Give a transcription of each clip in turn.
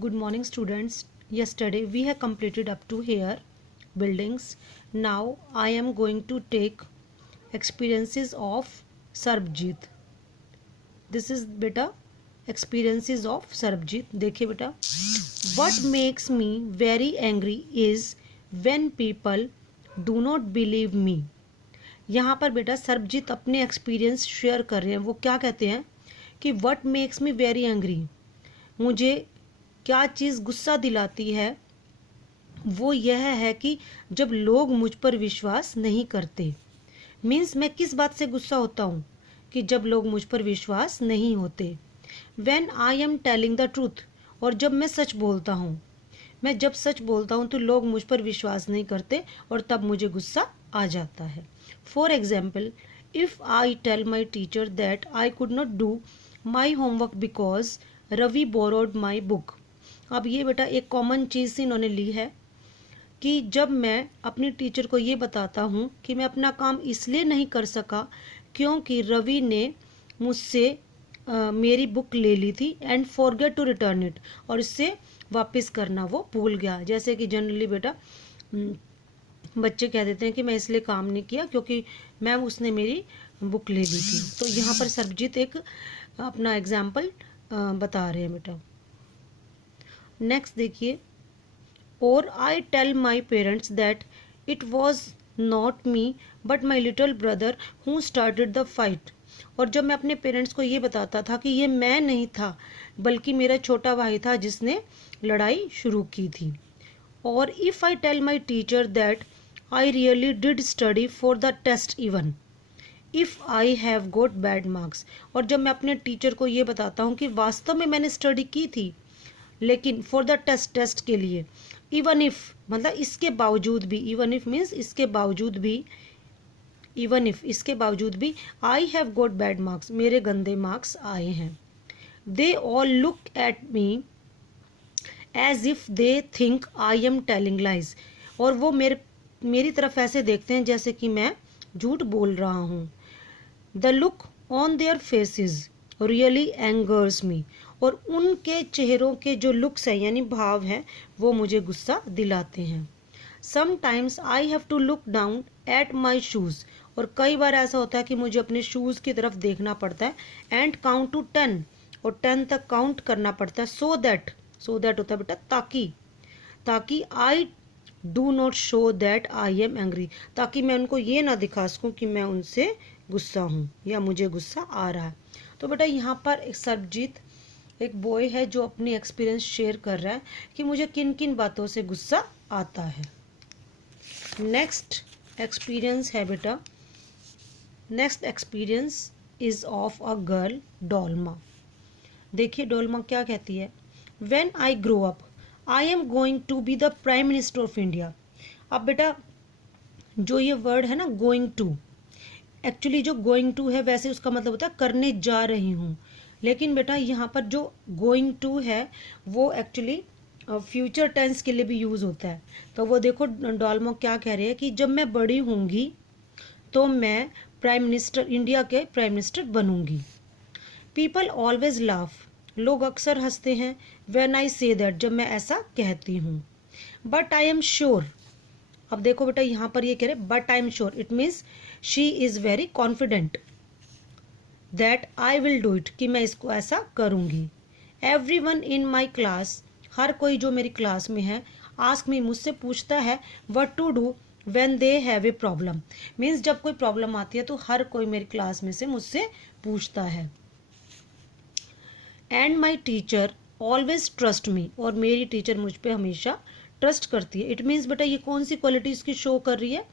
Good morning, students. Yesterday we have completed up to here buildings. Now I am going to take experiences of Sarbjeet. This is beta experiences of Sarbjeet. देखिए बेटा, what makes me very angry is when people do not believe me. यहाँ पर बेटा सरबजीत अपने experience share कर रहे हैं. वो क्या कहते हैं कि what makes me very angry, मुझे क्या चीज़ गुस्सा दिलाती है, वो यह है कि जब लोग मुझ पर विश्वास नहीं करते. मीन्स मैं किस बात से गुस्सा होता हूँ कि जब लोग मुझ पर विश्वास नहीं होते. When I am telling the truth, और जब मैं सच बोलता हूँ. मैं जब सच बोलता हूँ तो लोग मुझ पर विश्वास नहीं करते और तब मुझे गुस्सा आ जाता है. For example, if I tell my teacher that I could not do my homework because Ravi borrowed my book. अब ये बेटा एक कॉमन चीज़ इन्होंने ली है कि जब मैं अपनी टीचर को ये बताता हूँ कि मैं अपना काम इसलिए नहीं कर सका क्योंकि रवि ने मुझसे मेरी बुक ले ली थी and forget to return it, और इससे वापस करना वो भूल गया. जैसे कि जनरली बेटा बच्चे कह देते हैं कि मैं इसलिए काम नहीं किया क्योंकि मैम उसने मेरी बुक ले ली थी. तो यहाँ पर सरबजीत एक अपना एग्जाम्पल बता रहे हैं बेटा. नेक्स्ट देखिए, और I tell my parents that it was not me but my little brother who started the fight. और जब मैं अपने पेरेंट्स को ये बताता था कि ये मैं नहीं था बल्कि मेरा छोटा भाई था जिसने लड़ाई शुरू की थी. और if I tell my teacher that I really did study for the test even if I have got bad marks. और जब मैं अपने टीचर को ये बताता हूँ कि वास्तव में मैंने स्टडी की थी लेकिन फॉर द टेस्ट के लिए, इवन इफ़ मतलब इसके बावजूद भी, इवन इफ़ मीन्स इसके बावजूद भी, इवन इफ़ इसके बावजूद भी I have got bad marks, मेरे गंदे मार्क्स आए हैं. They all look at me as if they think I am telling lies. और वो मेरी तरफ ऐसे देखते हैं जैसे कि मैं झूठ बोल रहा हूँ. The look on their faces really angers me. और उनके चेहरों के जो लुक्स हैं यानी भाव हैं वो मुझे गुस्सा दिलाते हैं. Sometimes I have to look down at my shoes. और कई बार ऐसा होता है कि मुझे अपने शूज़ की तरफ देखना पड़ता है. एंड काउंट टू 10, और 10 तक काउंट करना पड़ता है. सो दैट होता है बेटा ताकि I do not show that I am angry, ताकि मैं उनको ये ना दिखा सकूँ कि मैं उनसे गुस्सा हूँ या मुझे गुस्सा आ रहा है. तो बेटा यहाँ पर एक सरबजीत एक बॉय है जो अपनी एक्सपीरियंस शेयर कर रहा है कि मुझे किन किन बातों से गुस्सा आता है. नेक्स्ट एक्सपीरियंस है बेटा, next experience is of a girl Dolma. देखिए डोल्मा क्या कहती है. When I grow up I am going to be the prime minister of India. अब बेटा जो ये वर्ड है ना गोइंग टू, एक्चुअली जो गोइंग टू है वैसे उसका मतलब होता है करने जा रही हूँ, लेकिन बेटा यहाँ पर जो गोइंग टू है वो एक्चुअली फ्यूचर टेंस के लिए भी यूज़ होता है. तो वो देखो डोल्मा क्या कह रहे हैं कि जब मैं बड़ी होंगी तो मैं प्राइम मिनिस्टर, इंडिया के प्राइम मिनिस्टर बनूंगी. पीपल ऑलवेज लाफ, लोग अक्सर हंसते हैं. व्हेन आई से दैट, जब मैं ऐसा कहती हूँ. बट आई एम श्योर, अब देखो बेटा यहाँ पर ये कह रहे but I am sure, it means she is very confident that I will do it, कि मैं इसको ऐसा करूँगी. Everyone in my class, हर कोई जो मेरी क्लास में है, आस्क मी, मुझसे पूछता है what to do when they have a problem. Means जब कोई प्रॉब्लम आती है तो हर कोई मेरी क्लास में से मुझसे पूछता है. And my teacher always trust me, और मेरी टीचर मुझ पर हमेशा ट्रस्ट करती है. इट मीन्स बेटा ये कौन सी क्वालिटी इसकी शो कर रही है,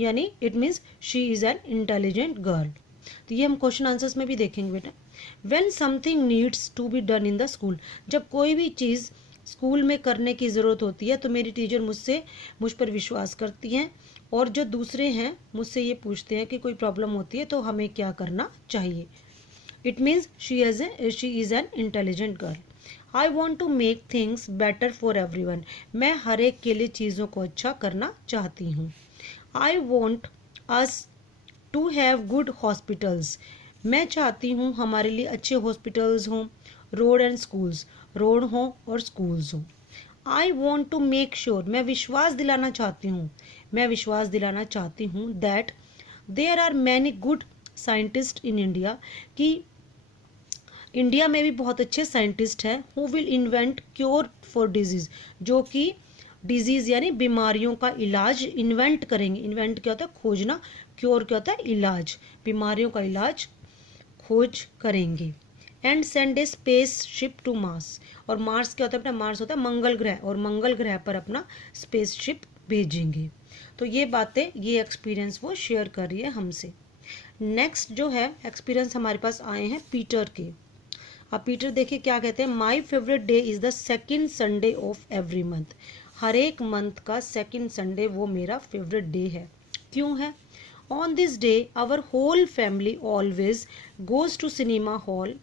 यानी it means she is an intelligent girl. तो ये हम क्वेश्चन आंसर्स में भी देखेंगे बेटा. When something needs to be done in the school, जब कोई भी चीज़ स्कूल में करने की ज़रूरत होती है तो मेरी टीचर मुझ पर विश्वास करती हैं, और जो दूसरे हैं मुझसे ये पूछते हैं कि कोई प्रॉब्लम होती है तो हमें क्या करना चाहिए. It means she is an intelligent girl. I want to make things better for everyone, मैं हर एक के लिए चीज़ों को अच्छा करना चाहती हूँ. I want us to have good hospitals, मैं चाहती हूँ हमारे लिए अच्छे हॉस्पिटल्स हों. रोड एंड स्कूल्स, रोड हो और स्कूल्स हो। I want to make sure, मैं विश्वास दिलाना चाहती हूँ, that there are many good scientist in India, कि इंडिया में भी बहुत अच्छे साइंटिस्ट हैं, who will invent cure for disease, जो कि डिजीज यानी बीमारियों का इलाज इन्वेंट करेंगे। इन्वेंट क्या होता है? खोजना। क्योर क्या होता है? इलाज। बीमारियों का इलाज खोज करेंगे। And send a space ship to Mars, और मार्स क्या होता है बेटा? मार्स होता है मंगल ग्रह, और मंगल ग्रह पर अपना स्पेस शिप भेजेंगे। तो ये बातें, ये एक्सपीरियंस वो शेयर कर रही है हमसे। नेक्स्ट जो है एक्सपीरियंस हमारे पास आए हैं पीटर के। अब पीटर देखिए क्या कहते हैं, my favourite day is the second Sunday of every month, हर एक मंथ का सेकेंड संडे वो मेरा फेवरेट डे है। क्यों है? On this day our whole family always goes to cinema hall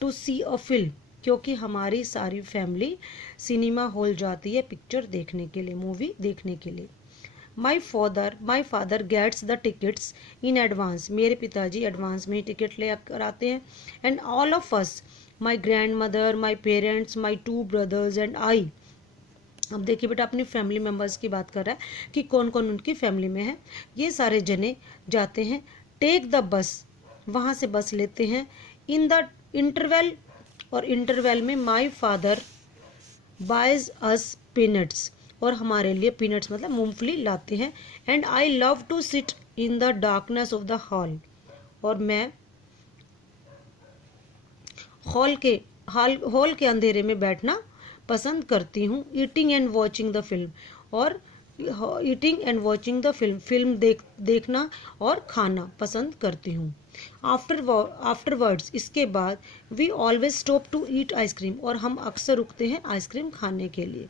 to see a film, क्योंकि हमारी सारी फैमिली सिनेमा हॉल जाती है पिक्चर देखने के लिए, मूवी देखने के लिए। My father gets the tickets in advance, मेरे पिताजी एडवांस में ही टिकट ले कर आते हैं। And all of us, my grand mother, my parents, my 2 brothers and I. अब देखिए बेटा अपनी फैमिली मेम्बर्स की बात कर रहा है कि कौन कौन उनकी फैमिली में है। ये सारे जने जाते हैं टेक द बस, वहाँ से बस लेते हैं। इन द इंटरवल, और इंटरवल में my father buys us peanuts, और हमारे लिए पीनट्स मतलब मूंगफली लाते हैं। And I love to sit in the darkness of the hall, और मैं हॉल के अंधेरे में बैठना पसंद करती हूँ। Eating and watching the film, और eating and watching the film देखना और खाना पसंद करती हूँ। आफ्टरवर्ड्स, इसके बाद we always stop to eat ice cream, और हम अक्सर रुकते हैं आइसक्रीम खाने के लिए।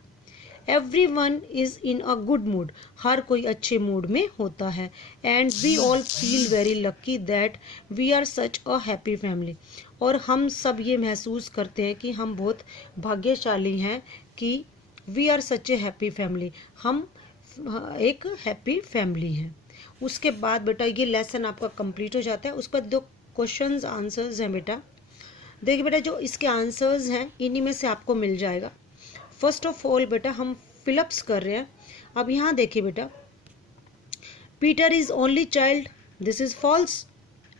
Everyone is in a good mood, हर कोई अच्छे मूड में होता है। And we all feel very lucky that we are such a happy family, और हम सब ये महसूस करते हैं कि हम बहुत भाग्यशाली हैं कि we are such a happy family, हम एक हैप्पी फैमिली हैं। उसके बाद बेटा ये लेसन आपका कंप्लीट हो जाता है। उसके बाद 2 क्वेश्चंस आंसर्स हैं बेटा। देखिए बेटा जो इसके आंसर्स हैं इन्हीं में से आपको मिल जाएगा। फर्स्ट ऑफ ऑल बेटा हम फिलअप्स कर रहे हैं। अब यहाँ देखिए बेटा, Peter is only child, this is false.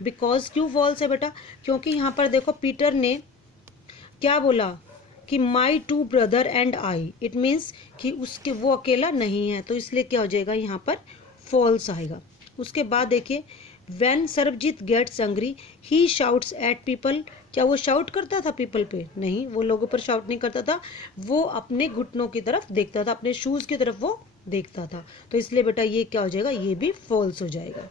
Because, क्यों फॉल्स है बेटा? क्योंकि यहाँ पर देखो पीटर ने क्या बोला कि माई 2 brother and I, it means कि उसके वो अकेला नहीं है, तो इसलिए क्या हो जाएगा यहाँ पर फॉल्स आएगा। उसके बाद देखिए When Sarabjit gets angry he shouts at people, क्या वो शाउट करता था पीपल पे? नहीं, वो लोगों पर शाउट नहीं करता था, वो अपने घुटनों की तरफ देखता था, अपने शूज की तरफ वो देखता था। तो इसलिए बेटा ये क्या हो जाएगा? ये भी फॉल्स हो जाएगा।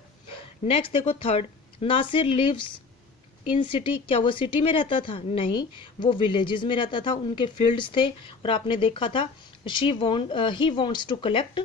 नेक्स्ट देखो third, Nasir lives in city, क्या वो सिटी में रहता था? नहीं, वो विलेजेस में रहता था, उनके फील्ड्स थे। और आपने देखा था he wants to collect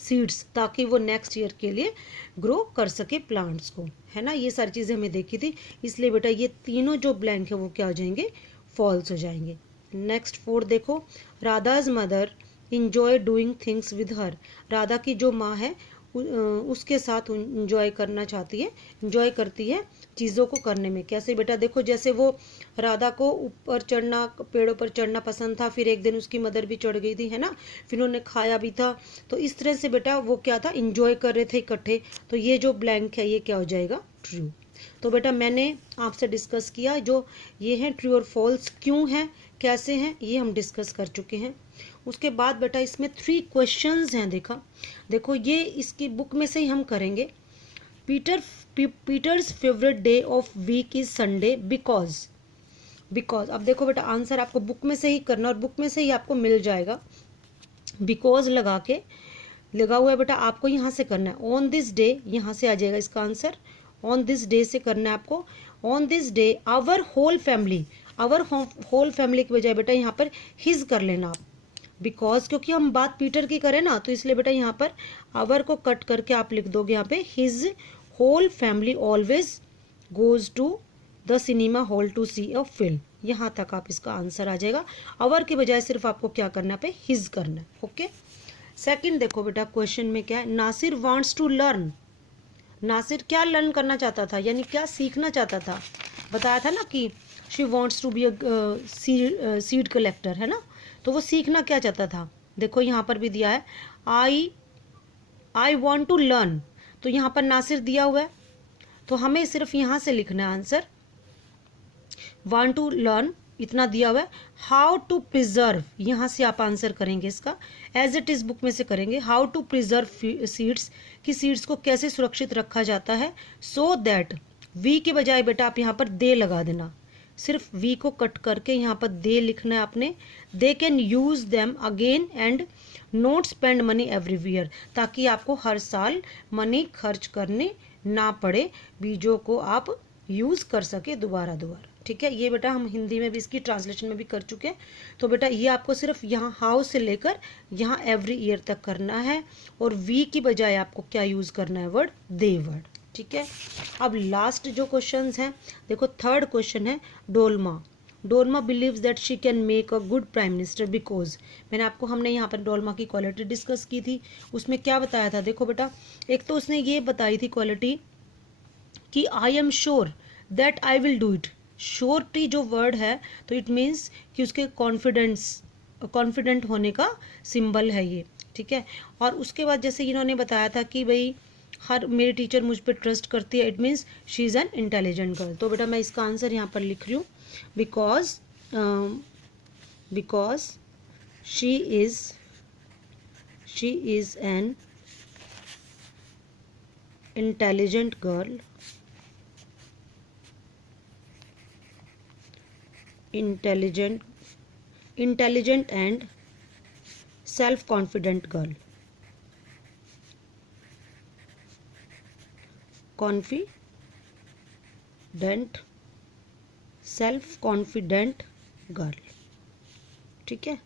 seeds, ताकि वो नेक्स्ट ईयर के लिए ग्रो कर सके प्लांट्स को, है ना। ये सारी चीज़ें हमें देखी थी, इसलिए बेटा ये तीनों जो ब्लैंक है वो क्या हो जाएंगे? फॉल्स हो जाएंगे। नेक्स्ट 4 देखो, Radha's mother enjoy doing things with her, Radha की जो माँ है उसके साथ इंजॉय करना चाहती है, इंजॉय करती है चीज़ों को करने में। कैसे बेटा? देखो जैसे वो राधा को ऊपर चढ़ना, पेड़ों पर चढ़ना पसंद था, फिर एक दिन उसकी मदर भी चढ़ गई थी, है ना, फिर उन्होंने खाया भी था। तो इस तरह से बेटा वो क्या था? इंजॉय कर रहे थे इकट्ठे। तो ये जो ब्लैंक है ये क्या हो जाएगा? ट्रू। तो बेटा मैंने आपसे डिस्कस किया जो ये है ट्रू और फॉल्स क्यों है, कैसे हैं, ये हम डिस्कस कर चुके हैं। उसके बाद बेटा इसमें 3 क्वेश्चंस हैं। देखो ये इसकी बुक में से ही हम करेंगे। Peter's favourite day of week is Sunday because. अब देखो बेटा आंसर आपको बुक में से ही करना, और बुक में से ही आपको मिल जाएगा। बिकॉज लगा हुआ है बेटा, आपको यहाँ से करना है। ऑन दिस डे, यहाँ से आ जाएगा इसका आंसर। ऑन दिस डे से करना है आपको। On this day our whole family की बजाय बेटा यहाँ पर हिज कर लेना आप, बिकॉज क्योंकि हम बात पीटर की करें ना, तो इसलिए बेटा यहाँ पर आवर को कट करके आप लिख दोगे यहाँ पे his whole family always goes to the cinema hall to see a film. यहाँ तक आप इसका आंसर आ जाएगा। आवर के बजाय सिर्फ आपको क्या करना है? पे हिज करना है। ओके। सेकंड देखो बेटा क्वेश्चन में क्या है, Nasir wants to learn. Nasir क्या लर्न करना चाहता था, यानी क्या सीखना चाहता था? बताया था ना कि she wants to be a seed collector, है ना। तो वो सीखना क्या चाहता था, देखो यहाँ पर भी दिया है आई वॉन्ट टू लर्न, तो यहाँ पर नासिर दिया हुआ है, तो हमें सिर्फ यहाँ से लिखना है आंसर, वांट टू लर्न इतना दिया हुआ है। हाउ टू प्रिजर्व, यहाँ से आप आंसर करेंगे इसका, एज इट इज बुक में से करेंगे। हाउ टू प्रिजर्व सीड्स, कि सीड्स को कैसे सुरक्षित रखा जाता है। सो दैट, वी के बजाय बेटा आप यहाँ पर दे लगा देना, सिर्फ वी को कट करके यहाँ पर दे लिखना है आपने। They can use them again and not spend money everywhere, ताकि आपको हर साल मनी खर्च करने ना पड़े, बीजों को आप यूज कर सके दोबारा दोबारा। ठीक है, ये बेटा हम हिंदी में भी इसकी ट्रांसलेशन में भी कर चुके हैं। तो बेटा ये आपको सिर्फ यहाँ हाउ से लेकर यहाँ एवरी ईयर तक करना है, और वी की बजाय आपको क्या यूज करना है, वर्ड दे वर्ड। ठीक है, अब लास्ट जो क्वेश्चंस हैं, देखो थर्ड क्वेश्चन है Dolma. Dolma believes that she can make a good prime minister because, हमने यहाँ पर डोल्मा की क्वालिटी डिस्कस की थी, उसमें क्या बताया था, देखो बेटा एक तो उसने ये बताई थी क्वालिटी कि आई am sure that I will do it. Surety जो वर्ड है, तो इट मीन्स कि उसके कॉन्फिडेंट होने का सिंबल है ये। ठीक है, और उसके बाद जैसे इन्होंने बताया था कि भाई हर मेरी टीचर मुझ पर ट्रस्ट करती है, it means she is an intelligent girl. तो बेटा मैं इसका आंसर यहाँ पर लिख रही हूँ, because she is an intelligent girl, intelligent and self confident girl, self confident girl। ठीक है,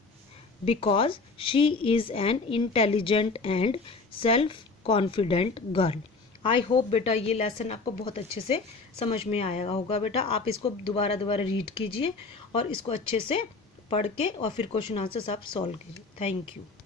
because she is an intelligent and self confident girl। I hope बेटा ये लेसन आपको बहुत अच्छे से समझ में आया होगा। बेटा आप इसको दोबारा रीड कीजिए और इसको अच्छे से पढ़ के और फिर क्वेश्चन आंसर्स आप सॉल्व कीजिए। Thank you.